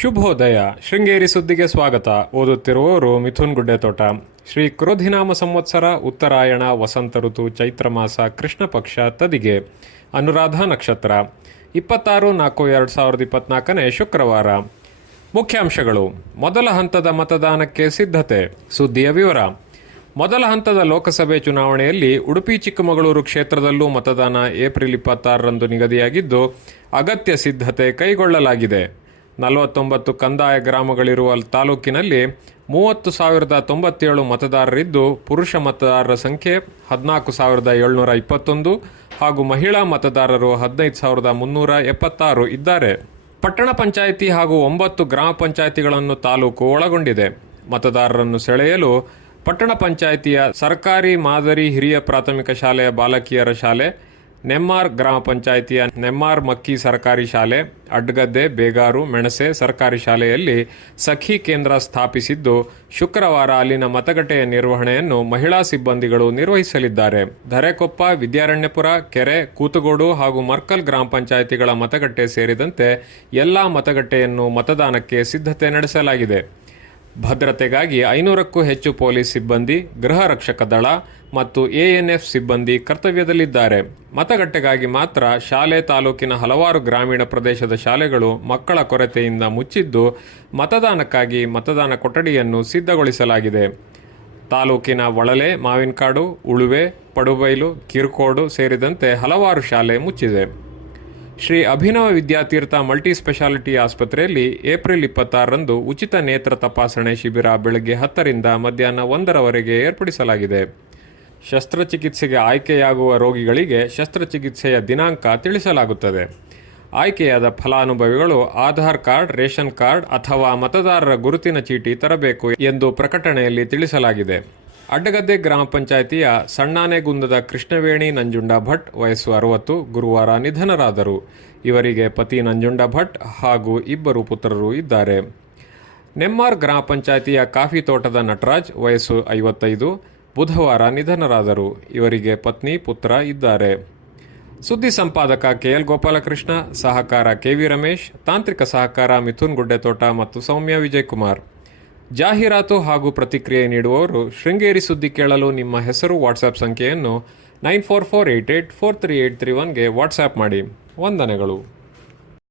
ಶುಭೋದಯ. ಶೃಂಗೇರಿ ಸುದ್ದಿಗೆ ಸ್ವಾಗತ. ಓದುತ್ತಿರುವವರು ಮಿಥುನ್ ಗುಡ್ಡೆತೋಟ. ಶ್ರೀ ಕ್ರೋಧಿನಾಮ ಸಂವತ್ಸರ, ಉತ್ತರಾಯಣ, ವಸಂತ ಋತು, ಚೈತ್ರ ಮಾಸ, ಕೃಷ್ಣ ಪಕ್ಷ, ತದಿಗೆ. ಅನುರಾಧ ನಕ್ಷತ್ರ. ಇಪ್ಪತ್ತಾರು ನಾಲ್ಕು ಎರಡು ಸಾವಿರದ ಇಪ್ಪತ್ನಾಲ್ಕನೇ ಶುಕ್ರವಾರ. ಮುಖ್ಯಾಂಶಗಳು. ಮೊದಲ ಹಂತದ ಮತದಾನಕ್ಕೆ ಸಿದ್ಧತೆ. ಸುದ್ದಿಯ ವಿವರ. ಮೊದಲ ಹಂತದ ಲೋಕಸಭೆ ಚುನಾವಣೆಯಲ್ಲಿ ಉಡುಪಿ, ಚಿಕ್ಕಮಗಳೂರು ಕ್ಷೇತ್ರದಲ್ಲೂ ಮತದಾನ ಏಪ್ರಿಲ್ ಇಪ್ಪತ್ತಾರರಂದು ನಿಗದಿಯಾಗಿದ್ದು, ಅಗತ್ಯ ಸಿದ್ಧತೆ ಕೈಗೊಳ್ಳಲಾಗಿದೆ. ನಲವತ್ತೊಂಬತ್ತು ಕಂದಾಯ ಗ್ರಾಮಗಳಿರುವ ತಾಲೂಕಿನಲ್ಲಿ ಮೂವತ್ತು ಸಾವಿರದ ತೊಂಬತ್ತೇಳು ಮತದಾರರಿದ್ದು ಪುರುಷ ಮತದಾರರ ಸಂಖ್ಯೆ ಹದಿನಾಲ್ಕು ಸಾವಿರದ ಏಳ್ನೂರ ಇಪ್ಪತ್ತೊಂದು ಹಾಗೂ ಮಹಿಳಾ ಮತದಾರರು ಹದಿನೈದು ಸಾವಿರದ ಮುನ್ನೂರ ಎಪ್ಪತ್ತಾರು ಇದ್ದಾರೆ. ಪಟ್ಟಣ ಪಂಚಾಯಿತಿ ಹಾಗೂ ಒಂಬತ್ತು ಗ್ರಾಮ ಪಂಚಾಯಿತಿಗಳನ್ನು ತಾಲೂಕು ಒಳಗೊಂಡಿದೆ. ಮತದಾರರನ್ನು ಸೆಳೆಯಲು ಪಟ್ಟಣ ಪಂಚಾಯಿತಿಯ ಸರ್ಕಾರಿ ಮಾದರಿ ಹಿರಿಯ ಪ್ರಾಥಮಿಕ ಶಾಲೆಯ ಬಾಲಕಿಯರ ಶಾಲೆ ನೆಮ್ಮಾರ್ ಗ್ರಾಮ ಪಂಚಾಯಿತಿಯ ನೆಮ್ಮಾರ್ ಮಕ್ಕಿ ಸರ್ಕಾರಿ ಶಾಲೆ, ಅಡ್ಗದ್ದೆ, ಬೇಗಾರು, ಮೆಣಸೆ ಸರ್ಕಾರಿ ಶಾಲೆಯಲ್ಲಿ ಸಖಿ ಕೇಂದ್ರ ಸ್ಥಾಪಿಸಿದ್ದು ಶುಕ್ರವಾರ ಅಲ್ಲಿನ ಮತಗಟ್ಟೆಯ ನಿರ್ವಹಣೆಯನ್ನು ಮಹಿಳಾ ಸಿಬ್ಬಂದಿಗಳು ನಿರ್ವಹಿಸಲಿದ್ದಾರೆ. ಧರೆಕೊಪ್ಪ, ವಿದ್ಯಾರಣ್ಯಪುರ, ಕೆರೆ, ಕೂತುಗೋಡು ಹಾಗೂ ಮರ್ಕಲ್ ಗ್ರಾಮ ಪಂಚಾಯಿತಿಗಳ ಮತಗಟ್ಟೆ ಸೇರಿದಂತೆ ಎಲ್ಲಾ ಮತಗಟ್ಟೆಯನ್ನು ಮತದಾನಕ್ಕೆ ಸಿದ್ಧತೆ ನಡೆಸಲಾಗಿದೆ. ಭದ್ರತೆಗಾಗಿ ಐನೂರಕ್ಕೂ ಹೆಚ್ಚು ಪೊಲೀಸ್ ಸಿಬ್ಬಂದಿ, ಗೃಹ ರಕ್ಷಕ ದಳ ಮತ್ತು ಎಎನ್ಎಫ್ ಸಿಬ್ಬಂದಿ ಕರ್ತವ್ಯದಲ್ಲಿದ್ದಾರೆ. ಮತಗಟ್ಟೆಗಾಗಿ ಮಾತ್ರ ಶಾಲೆ ತಾಲೂಕಿನ ಹಲವಾರು ಗ್ರಾಮೀಣ ಪ್ರದೇಶದ ಶಾಲೆಗಳು ಮಕ್ಕಳ ಕೊರತೆಯಿಂದ ಮುಚ್ಚಿದ್ದು, ಮತದಾನಕ್ಕಾಗಿ ಮತದಾನ ಕೊಠಡಿಯನ್ನು ಸಿದ್ಧಗೊಳಿಸಲಾಗಿದೆ. ತಾಲೂಕಿನ ಒಳಲೆ, ಮಾವಿನಕಾಡು, ಉಳುವೆ, ಪಡುಬೈಲು, ಕಿರುಕೋಡು ಸೇರಿದಂತೆ ಹಲವಾರು ಶಾಲೆ ಮುಚ್ಚಿದೆ. ಶ್ರೀ ಅಭಿನವ ವಿದ್ಯಾತೀರ್ಥ ಮಲ್ಟಿ ಸ್ಪೆಷಾಲಿಟಿ ಆಸ್ಪತ್ರೆಯಲ್ಲಿ ಏಪ್ರಿಲ್ ಇಪ್ಪತ್ತಾರರಂದು ಉಚಿತ ನೇತ್ರ ತಪಾಸಣೆ ಶಿಬಿರ ಬೆಳಗ್ಗೆ ಹತ್ತರಿಂದ ಮಧ್ಯಾಹ್ನ ಒಂದರವರೆಗೆ ಏರ್ಪಡಿಸಲಾಗಿದೆ. ಶಸ್ತ್ರಚಿಕಿತ್ಸೆಗೆ ಆಯ್ಕೆಯಾಗುವ ರೋಗಿಗಳಿಗೆ ಶಸ್ತ್ರಚಿಕಿತ್ಸೆಯ ದಿನಾಂಕ ತಿಳಿಸಲಾಗುತ್ತದೆ. ಆಯ್ಕೆಯಾದ ಫಲಾನುಭವಿಗಳು ಆಧಾರ್ ಕಾರ್ಡ್, ರೇಷನ್ ಕಾರ್ಡ್ ಅಥವಾ ಮತದಾರರ ಗುರುತಿನ ಚೀಟಿ ತರಬೇಕು ಎಂದು ಪ್ರಕಟಣೆಯಲ್ಲಿ ತಿಳಿಸಲಾಗಿದೆ. ಅಡ್ಡಗದ್ದೆ ಗ್ರಾಮ ಪಂಚಾಯಿತಿಯ ಸಣ್ಣಾನೆಗುಂದದ ಕೃಷ್ಣವೇಣಿ ನಂಜುಂಡ ಭಟ್ ವಯಸ್ಸು ಅರವತ್ತು, ಗುರುವಾರ ನಿಧನರಾದರು. ಇವರಿಗೆ ಪತಿ ನಂಜುಂಡ ಭಟ್ ಹಾಗೂ ಇಬ್ಬರು ಪುತ್ರರು ಇದ್ದಾರೆ. ನೆಮ್ಮಾರ್ ಗ್ರಾಮ ಪಂಚಾಯಿತಿಯ ಕಾಫಿ ತೋಟದ ನಟರಾಜ್ ವಯಸ್ಸು ಐವತ್ತೈದು ಬುಧವಾರ ನಿಧನರಾದರು. ಇವರಿಗೆ ಪತ್ನಿ, ಪುತ್ರ ಇದ್ದಾರೆ. ಸುದ್ದಿ ಸಂಪಾದಕ ಕೆಎಲ್ ಗೋಪಾಲಕೃಷ್ಣ, ಸಹಕಾರ ಕೆ ವಿ ರಮೇಶ್, ತಾಂತ್ರಿಕ ಸಹಕಾರ ಮಿಥುನ್ ಗುಡ್ಡೆತೋಟ ಮತ್ತು ಸೌಮ್ಯ ವಿಜಯಕುಮಾರ್. ಜಾಹೀರಾತು ಹಾಗೂ ಪ್ರತಿಕ್ರಿಯೆ ನೀಡುವವರು ಶೃಂಗೇರಿ ಸುದ್ದಿ ಕೇಳಲು ನಿಮ್ಮ ಹೆಸರು ವಾಟ್ಸ್ಆ್ಯಪ್ ಸಂಖ್ಯೆಯನ್ನು nine four four eight eight four three eight three ಒನ್ಗೆ WhatsApp ಮಾಡಿ. ವಂದನೆಗಳು.